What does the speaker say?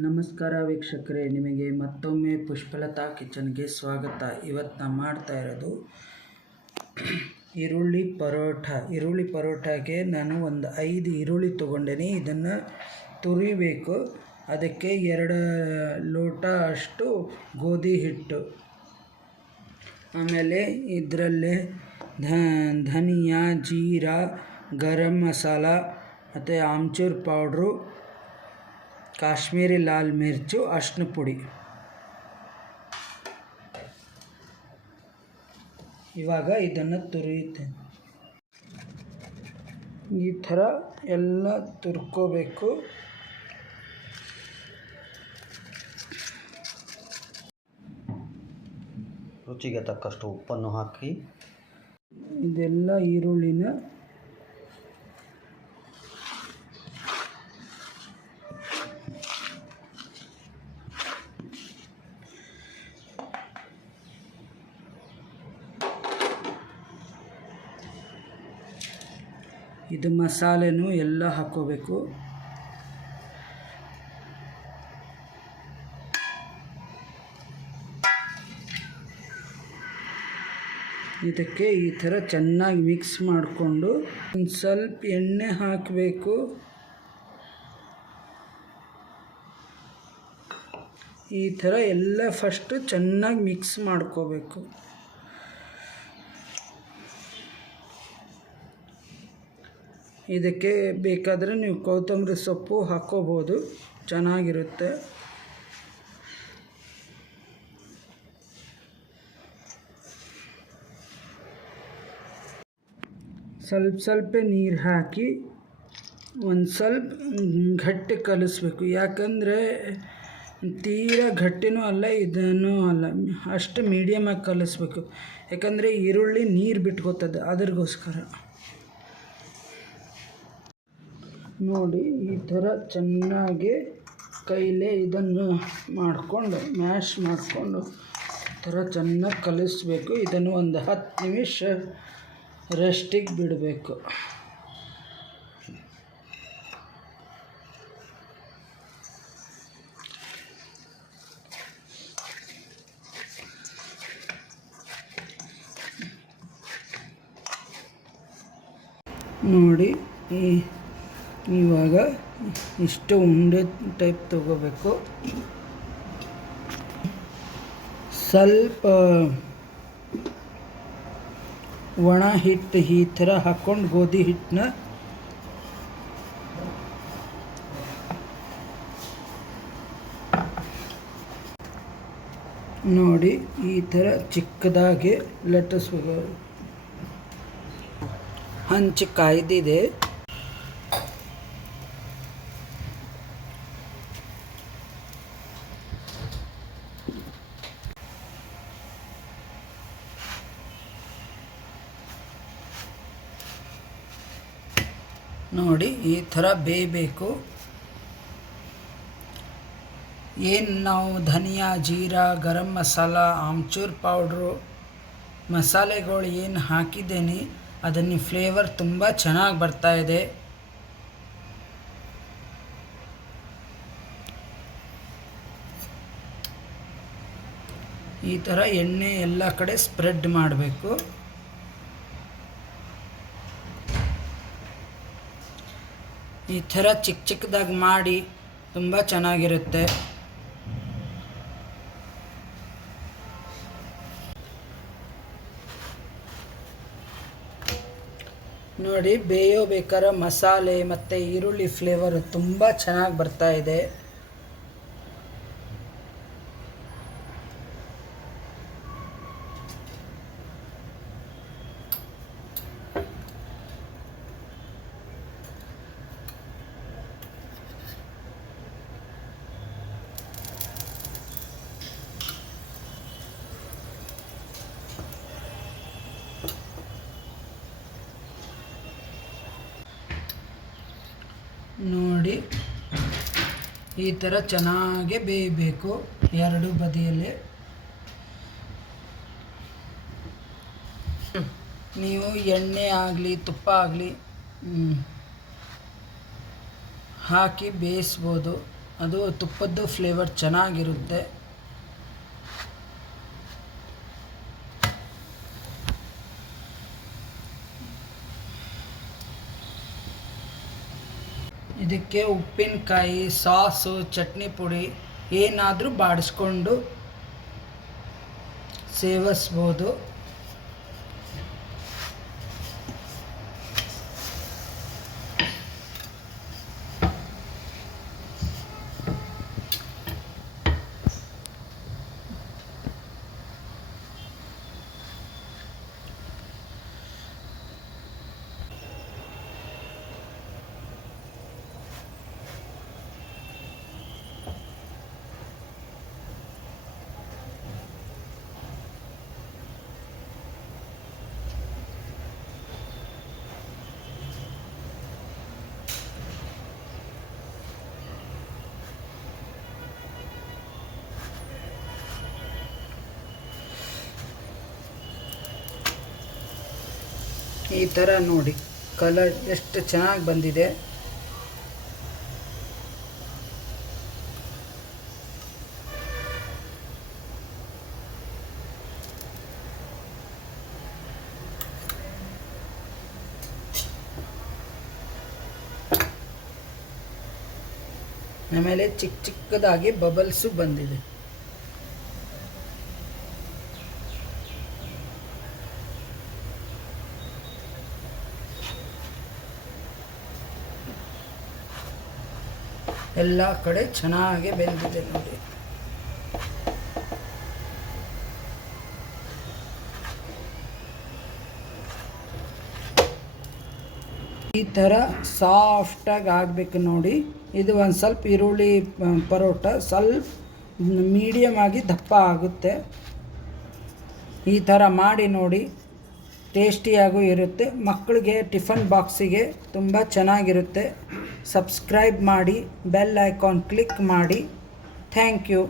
ನಮಸ್ಕಾರ ವೀಕ್ಷಕರೇ, ನಿಮಗೆ ಮತ್ತೊಮ್ಮೆ ಪುಷ್ಪಲತಾ ಕಿಚನ್ಗೆ ಸ್ವಾಗತ. ಇವತ್ತು ನಾನು ಮಾಡ್ತಾ ಇರೋದು ಈರುಳ್ಳಿ ಪರೋಟಾಗೆ ನಾನು ಒಂದು 5 ಈರುಳ್ಳಿ ತೊಗೊಂಡೇನಿ. ಇದನ್ನು ತುರಿಬೇಕು. ಅದಕ್ಕೆ 2 ಲೋಟ ಅಷ್ಟು ಗೋಧಿ ಹಿಟ್ಟು, ಆಮೇಲೆ ಇದರಲ್ಲೇ ಧನಿಯಾ, ಜೀರಾ, ಗರಂ ಮಸಾಲ ಮತ್ತು ಆಮ್ಚೂರ್ ಪೌಡ್ರು, ಕಾಶ್ಮೀರಿ ಲಾಲ್ ಮಿರ್ಚು, ಅರಿಶಿನ ಪುಡಿ. ಇವಾಗ ಇದನ್ನು ತುರಿಯುತ್ತೇನೆ. ಈ ಥರ ಎಲ್ಲ ತುರ್ಕೋಬೇಕು. ರುಚಿಗೆ ತಕ್ಕಷ್ಟು ಉಪ್ಪನ್ನು ಹಾಕಿ ಇದೆಲ್ಲ ಈರುಳ್ಳಿನ ಇದು ಮಸಾಲೆನೂ ಎಲ್ಲ ಹಾಕ್ಕೋಬೇಕು. ಇದಕ್ಕೆ ಈ ಥರ ಚೆನ್ನಾಗಿ ಮಿಕ್ಸ್ ಮಾಡಿಕೊಂಡು ಒಂದು ಸ್ವಲ್ಪ ಎಣ್ಣೆ ಹಾಕಬೇಕು. ಈ ಥರ ಎಲ್ಲ ಫಸ್ಟು ಚೆನ್ನಾಗಿ ಮಿಕ್ಸ್ ಮಾಡ್ಕೋಬೇಕು. ಇದಕ್ಕೆ ಬೇಕಾದರೆ ನೀವು ಕೊತ್ತಂಬರಿ ಸೊಪ್ಪು ಹಾಕ್ಕೋಬೋದು, ಚೆನ್ನಾಗಿರುತ್ತೆ. ಸ್ವಲ್ಪ ನೀರು ಹಾಕಿ ಒಂದು ಸ್ವಲ್ಪ ಗಟ್ಟಿ ಕಲಿಸ್ಬೇಕು. ಯಾಕಂದರೆ ತೀರಾ ಗಟ್ಟಿನೂ ಅಲ್ಲ, ಇದನ್ನೂ ಅಲ್ಲ, ಅಷ್ಟು ಮೀಡಿಯಮಾಗಿ ಕಲಿಸ್ಬೇಕು. ಯಾಕಂದರೆ ಈರುಳ್ಳಿ ನೀರು ಬಿಟ್ಕೋತದೆ, ಅದ್ರಗೋಸ್ಕರ. ನೋಡಿ, ಈ ಥರ ಚೆನ್ನಾಗಿ ಕೈಲೇ ಇದನ್ನು ಮಾಡಿಕೊಂಡು ಮ್ಯಾಶ್ ಮಾಡಿಕೊಂಡು ಈ ಥರ ಚೆನ್ನಾಗಿ ಕಲಿಸ್ಬೇಕು. ಇದನ್ನು ಒಂದು 10 ನಿಮಿಷ ರೆಸ್ಟಿಗೆ ಬಿಡಬೇಕು. ನೋಡಿ, ಇವಾಗ ಇಷ್ಟು ಉಂಡೆ ಟೈಪ್ ತಗೋಬೇಕು. ಸ್ವಲ್ಪ ಒಣ ಹಿಟ್ಟು ಈ ಥರ ಹಾಕ್ಕೊಂಡು ಗೋಧಿ ಹಿಟ್ಟನ್ನ ನೋಡಿ ಈ ಥರ ಚಿಕ್ಕದಾಗಿ ಲಟ್ಟಿಸ್ಬೇಕು. ಹಂಚು ಕಾಯ್ದಿದೆ. ನೋಡಿ, ಈ ಥರ ಬೇಯಬೇಕು. ಏನು ನಾವು ಧನಿಯಾ, ಜೀರಾ, ಗರಂ ಮಸಾಲ, ಆಮ್ಚೂರ್ ಪೌಡ್ರು, ಮಸಾಲೆಗಳು ಏನು ಹಾಕಿದ್ದೇನೆ ಅದನ್ನು ಫ್ಲೇವರ್ ತುಂಬ ಚೆನ್ನಾಗಿ ಬರ್ತಾಯಿದೆ. ಈ ಥರ ಎಣ್ಣೆ ಎಲ್ಲ ಕಡೆ ಸ್ಪ್ರೆಡ್ ಮಾಡಬೇಕು. ಈ ಥರ ಚಿಕ್ಕದಾಗಿ ಮಾಡಿ ತುಂಬ ಚೆನ್ನಾಗಿರುತ್ತೆ. ನೋಡಿ, ಬೇಯಬೇಕಾದ್ರೆ ಮಸಾಲೆ ಮತ್ತು ಈರುಳ್ಳಿ ಫ್ಲೇವರ್ ತುಂಬ ಚೆನ್ನಾಗಿ ಬರ್ತಾ ಇದೆ. ನೋಡಿ, ಈ ಥರ ಚೆನ್ನಾಗಿ ಬೇಯಬೇಕು ಎರಡು ಬದಿಯಲ್ಲಿ. ನೀವು ಎಣ್ಣೆ ಆಗಲಿ ತುಪ್ಪ ಆಗಲಿ ಹಾಕಿ ಬೇಯಿಸ್ಬೋದು. ಅದು ತುಪ್ಪದ್ದು ಫ್ಲೇವರ್ ಚೆನ್ನಾಗಿರುತ್ತೆ. ಇದಕ್ಕೆ ಉಪ್ಪಿನಕಾಯಿ, ಸಾಸು, ಚಟ್ನಿ ಪುಡಿ ಏನಾದರೂ ಬಾಡಿಸ್ಕೊಂಡು ಸೇವಿಸ್ಬೋದು. ಈ ಥರ ನೋಡಿ ಕಲರ್ ಎಷ್ಟು ಚೆನ್ನಾಗಿ ಬಂದಿದೆ. ಆಮೇಲೆ ಚಿಕ್ಕ ಚಿಕ್ಕದಾಗಿ ಬಬಲ್ಸು ಬಂದಿದೆ. ಎಲ್ಲ ಕಡೆ ಚೆನ್ನಾಗಿ ಬೆಂದಿದೆ ನೋಡಿ. ಈ ಥರ ಸಾಫ್ಟಾಗಿ ಆಗಬೇಕು ನೋಡಿ. ಇದು ಒಂದು ಸ್ವಲ್ಪ ಈರುಳ್ಳಿ ಪರೋಟ ಸ್ವಲ್ಪ ಮೀಡಿಯಮ್ ಆಗಿ ದಪ್ಪ ಆಗುತ್ತೆ. ಈ ಥರ ಮಾಡಿ ನೋಡಿ, ಟೇಸ್ಟಿಯಾಗೂ ಇರುತ್ತೆ. ಮಕ್ಕಳಿಗೆ ಟಿಫನ್ ಬಾಕ್ಸಿಗೆ ತುಂಬ ಚೆನ್ನಾಗಿರುತ್ತೆ. ಸಬ್ಸ್ಕ್ರೈಬ್ ಮಾಡಿ, ಬೆಲ್ ಐಕಾನ್ ಕ್ಲಿಕ್ ಮಾಡಿ. Thank you.